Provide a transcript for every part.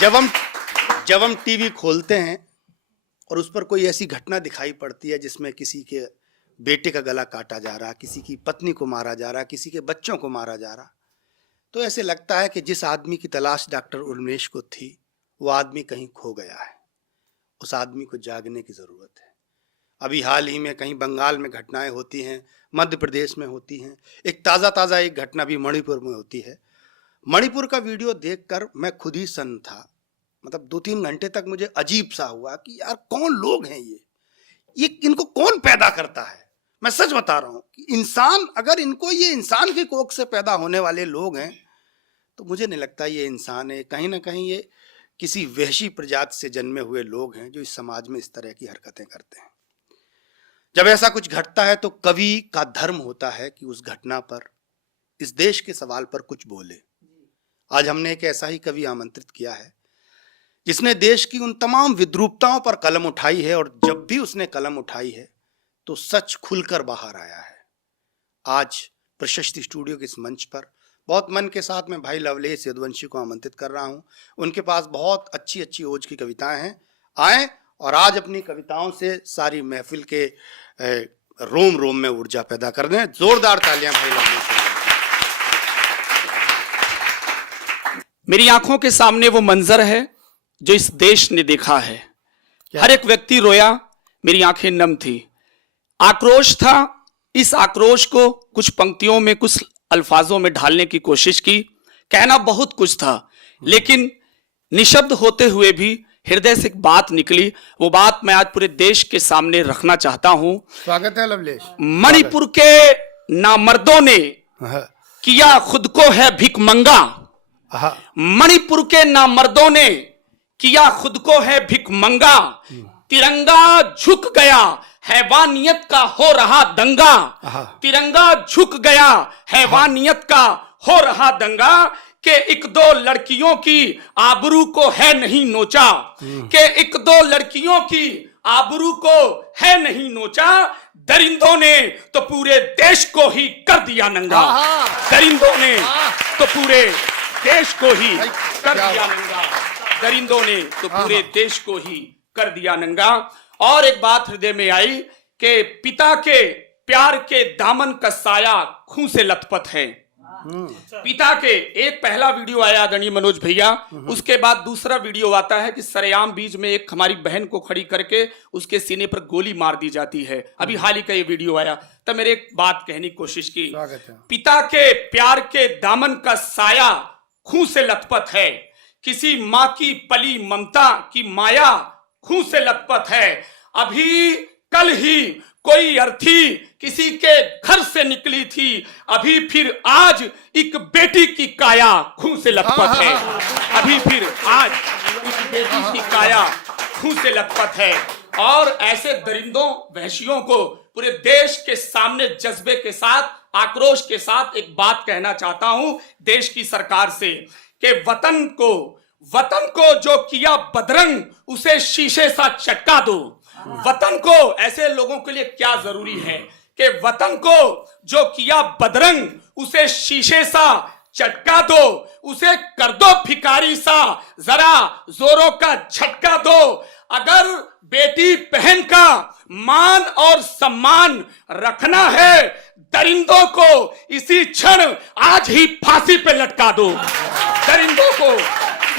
जब हम टीवी खोलते हैं और उस पर कोई ऐसी घटना दिखाई पड़ती है जिसमें किसी के बेटे का गला काटा जा रहा, किसी की पत्नी को मारा जा रहा, किसी के बच्चों को मारा जा रहा, तो ऐसे लगता है कि जिस आदमी की तलाश डॉक्टर उर्वमेश को थी वो आदमी कहीं खो गया है। उस आदमी को जागने की ज़रूरत है। अभी हाल ही में कहीं बंगाल में घटनाएं होती हैं, मध्य प्रदेश में होती हैं, एक ताज़ा एक घटना भी मणिपुर में होती है। मणिपुर का वीडियो देखकर मैं खुद ही सन्न था। मतलब 2-3 घंटे तक मुझे अजीब सा हुआ कि यार कौन लोग हैं ये इनको कौन पैदा करता है। मैं सच बता रहा हूँ कि इंसान, अगर इनको, ये इंसान की कोख से पैदा होने वाले लोग हैं तो मुझे नहीं लगता ये इंसान है। कहीं ना कहीं ये किसी वहशी प्रजाति से जन्मे हुए लोग हैं जो इस समाज में इस तरह की हरकतें करते हैं। जब ऐसा कुछ घटता है तो कवि का धर्म होता है कि उस घटना पर, इस देश के सवाल पर कुछ बोले। आज हमने एक ऐसा ही कवि आमंत्रित किया है जिसने देश की उन तमाम विद्रूपताओं पर कलम उठाई है, और जब भी उसने कलम उठाई है तो सच खुलकर बाहर आया है। आज प्रशस्ति स्टूडियो के इस मंच पर बहुत मन के साथ मैं भाई लवलेश यदुवंशी को आमंत्रित कर रहा हूं। उनके पास बहुत अच्छी ओज की कविताएं हैं। आए और आज अपनी कविताओं से सारी महफिल के रोम रोम में ऊर्जा पैदा कर दें। जोरदार तालियां भाई लवलेश। मेरी आंखों के सामने वो मंजर है जो इस देश ने देखा है। हर एक व्यक्ति रोया, मेरी आंखें नम थी। आक्रोश था, इस आक्रोश को कुछ पंक्तियों में, कुछ अल्फाजों में ढालने की कोशिश की। कहना बहुत कुछ था, लेकिन निशब्द होते हुए भी हृदय से एक बात निकली। वो बात मैं आज पूरे देश के सामने रखना चाहता हूं। स्वागत है लवलेश। मणिपुर के नामर्दों ने किया खुद को है भिखमंगा। मणिपुर के नामर्दों ने किया खुद को है भिखमंगा। तिरंगा झुक गया, हैवानियत का हो रहा दंगा। तिरंगा झुक गया, हैवानियत का हो रहा दंगा। के 1-2 लड़कियों की आबरू को है नहीं नोचा। के 1-2 लड़कियों की आबरू को है नहीं नोचा। दरिंदों ने तो पूरे देश को ही कर दिया नंगा। दरिंदों ने तो पूरे देश को ही कर दिया नंगा। दरिंदों ने तो पूरे देश को ही कर दिया नंगा। और एक बात हृदय में आई कि पिता के प्यार के दामन का साया खून से लथपथ है। पिता के एक पहला वीडियो आया आदरणीय मनोज भैया, उसके बाद दूसरा वीडियो आता है कि सरेआम बीच में एक हमारी बहन को खड़ी करके उसके सीने पर गोली मार दी जाती है। अभी हाल ही का ये वीडियो आया, तब मेरे एक बात कहने की कोशिश की। पिता के प्यार के दामन का साया खून से लथपथ है। किसी माँ की पली ममता की माया खून से लथपथ है। अभी कल ही कोई अर्थी किसी के घर से निकली थी, अभी फिर आज एक बेटी की काया खून से लथपथ है। अभी फिर आज एक बेटी की काया खून से लथपथ है। और ऐसे दरिंदों, वहशियों को पूरे देश के सामने जज्बे के साथ, आक्रोश के साथ एक बात कहना चाहता हूं देश की सरकार से कि वतन को जो किया बदरंग उसे शीशे सा चटका दो। वतन को, ऐसे लोगों के लिए क्या जरूरी है कि वतन को जो किया बदरंग उसे शीशे सा चटका दो, उसे कर दो भिखारी सा, जरा जोरों का झटका दो। अगर बेटी बहन का मान और सम्मान रखना है, दरिंदों को इसी क्षण आज ही फांसी पे लटका दो। दरिंदों को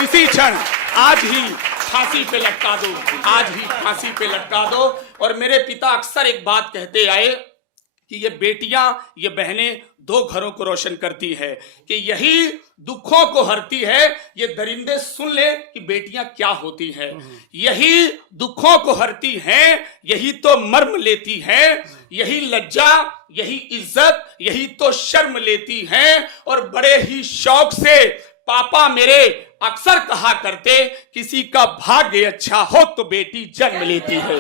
इसी क्षण आज ही फांसी पे लटका दो, आज ही फांसी पे लटका दो। और मेरे पिता अक्सर एक बात कहते आए कि ये बेटियां, ये बहनें 2 घरों को रोशन करती है, कि यही दुखों को हरती है। ये दरिंदे सुन ले कि बेटियां क्या होती है। यही दुखों को हरती हैं, यही तो मर्म लेती हैं, यही लज्जा, यही इज्जत, यही तो शर्म लेती हैं। और बड़े ही शौक से पापा मेरे अक्सर कहा करते, किसी का भाग्य अच्छा हो तो बेटी जन्म लेती है।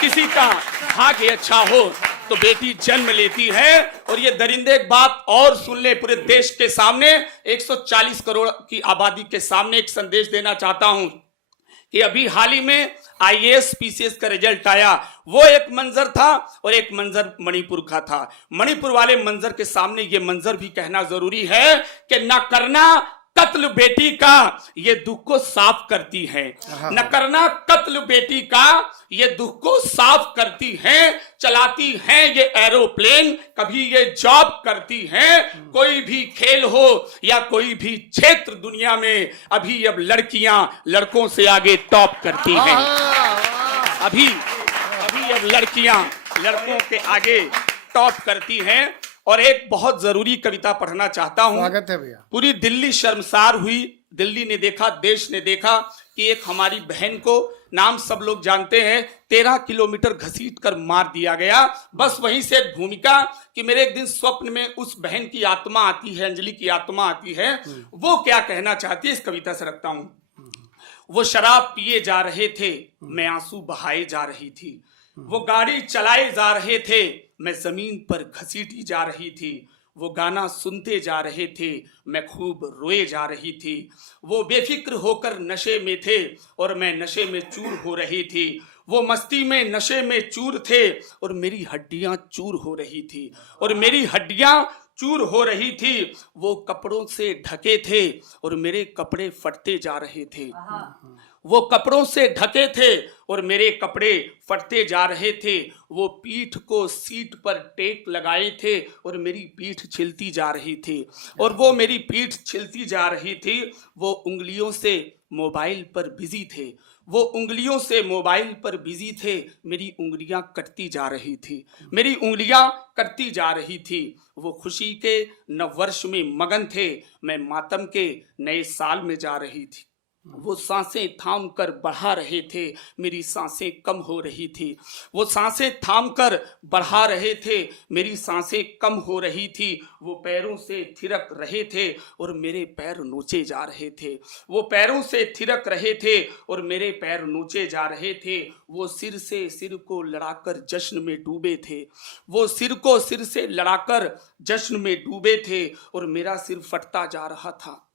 किसी का भाग्य अच्छा हो तो बेटी जन्म लेती है। और ये दरिंदे एक बात और सुन ले, पूरे देश के सामने, 140 करोड़ की आबादी के सामने एक संदेश देना चाहता हूं कि अभी हाल ही में IAS PCS का रिजल्ट आया। वो एक मंजर था और एक मंजर मणिपुर का था। मणिपुर वाले मंजर के सामने ये मंजर भी कहना जरूरी है कि ना करना कत्ल बेटी का ये दुख को साफ करती है, न करना कत्ल बेटी का ये दुख को साफ करती है। चलाती हैं ये एरोप्लेन, कभी ये जॉब करती हैं। कोई भी खेल हो या कोई भी क्षेत्र दुनिया में, अभी अब लड़कियां लड़कों से आगे टॉप करती हैं। अभी अब लड़कियां लड़कों के आगे टॉप करती हैं। और एक बहुत जरूरी कविता पढ़ना चाहता हूं। स्वागत है भैया। पूरी दिल्ली शर्मसार हुई, दिल्ली ने देखा, देश ने देखा कि एक हमारी बहन को, नाम सब लोग जानते हैं, 13 किलोमीटर घसीट कर मार दिया गया। बस वहीं से एक भूमिका कि मेरे एक दिन स्वप्न में उस बहन की आत्मा आती है, अंजलि की आत्मा आती है। वो क्या कहना चाहती है इस कविता से रखता हूं। वो शराब पिए जा रहे थे, मैं आंसू बहाए जा रही थी। वो गाड़ी चलाए जा रहे थे, मैं जमीन पर घसीटी जा रही थी। वो गाना सुनते जा रहे थे, मैं खूब रोए जा रही थी। वो बेफिक्र होकर नशे में थे और मैं नशे में चूर हो रही थी। वो मस्ती में नशे में चूर थे और मेरी हड्डियां चूर हो रही थी, और मेरी हड्डियां चूर हो रही थी। वो कपड़ों से ढके थे और मेरे कपड़े फटते जा रहे थे। वो कपड़ों से ढके थे और मेरे कपड़े फटते जा रहे थे। वो पीठ को सीट पर टेक लगाए थे और मेरी पीठ छिलती जा रही थी, और वो मेरी पीठ छिलती जा रही थी। वो उंगलियों से मोबाइल पर बिजी थे, वो उंगलियों से मोबाइल पर बिजी थे। मेरी उंगलियां कटती जा रही थी, मेरी उंगलियां कटती जा रही थी। वो खुशी के नववर्ष में मगन थे, मैं मातम के नए साल में जा रही थी। वो सांसें थाम कर बढ़ा रहे थे, मेरी सांसें कम हो रही थी। वो सांसें थाम कर बढ़ा रहे थे, मेरी सांसें कम हो रही थी। वो पैरों से थिरक रहे थे और मेरे पैर नोचे जा रहे थे। वो पैरों से थिरक रहे थे और मेरे पैर नोचे जा रहे थे। वो सिर से सिर को लड़ाकर जश्न में डूबे थे। वो सिर को सिर से लड़ाकर जश्न में डूबे थे और मेरा सिर फटता जा रहा था,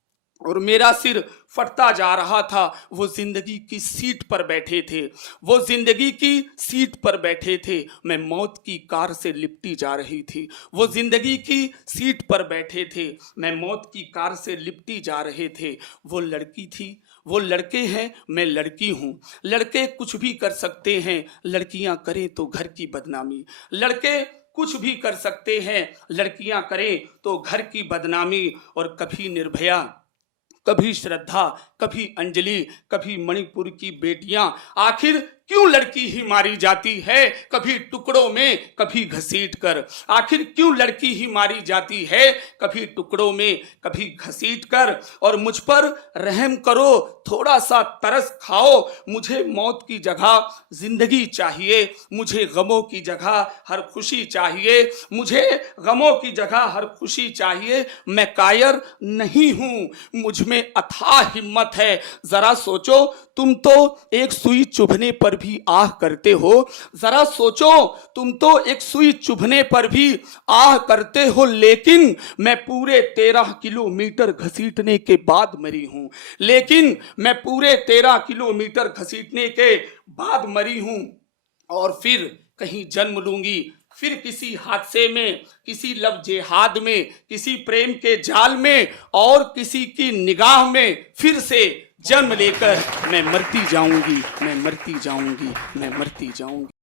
और मेरा सिर फटता जा रहा था। वो जिंदगी की सीट पर बैठे थे, वो जिंदगी की सीट पर बैठे थे। मैं मौत की कार से लिपटी जा रही थी। वो जिंदगी की सीट पर बैठे थे, मैं मौत की कार से लिपटी जा रहे थे। वो लड़की थी, वो लड़के हैं, मैं लड़की हूँ। लड़के कुछ भी कर सकते हैं, लड़कियां करें तो घर की बदनामी। लड़के कुछ भी कर सकते हैं, लड़कियां करें तो घर की बदनामी। और कभी निर्भया, कभी श्रद्धा, कभी अंजलि, कभी मणिपुर की बेटियां, आखिर क्यों लड़की ही मारी जाती है? कभी टुकड़ों में, कभी घसीट कर। आखिर क्यों लड़की ही मारी जाती है? कभी टुकड़ों में, कभी घसीट कर। और मुझ पर रहम करो, थोड़ा सा तरस खाओ। मुझे मौत की जगह जिंदगी चाहिए, मुझे गमों की जगह हर खुशी चाहिए। मुझे गमों की जगह हर खुशी चाहिए। मैं कायर नहीं हूं, मुझ में अथाह हिम्मत है। जरा सोचो, तुम तो एक सुई चुभने पर भी आह करते हो। जरा सोचो, तुम तो एक सुई चुभने पर भी आह करते हो, लेकिन मैं पूरे 13 किलोमीटर घसीटने के बाद मरी हूं। लेकिन मैं पूरे 13 किलोमीटर घसीटने के बाद मरी हूं, और फिर कहीं जन्म लूंगी, फिर किसी हादसे में, किसी लव जेहाद में, किसी प्रेम के जाल में, और किसी की निगाह में फिर से जन्म लेकर मैं मरती जाऊंगी, मैं मरती जाऊंगी, मैं मरती जाऊंगी।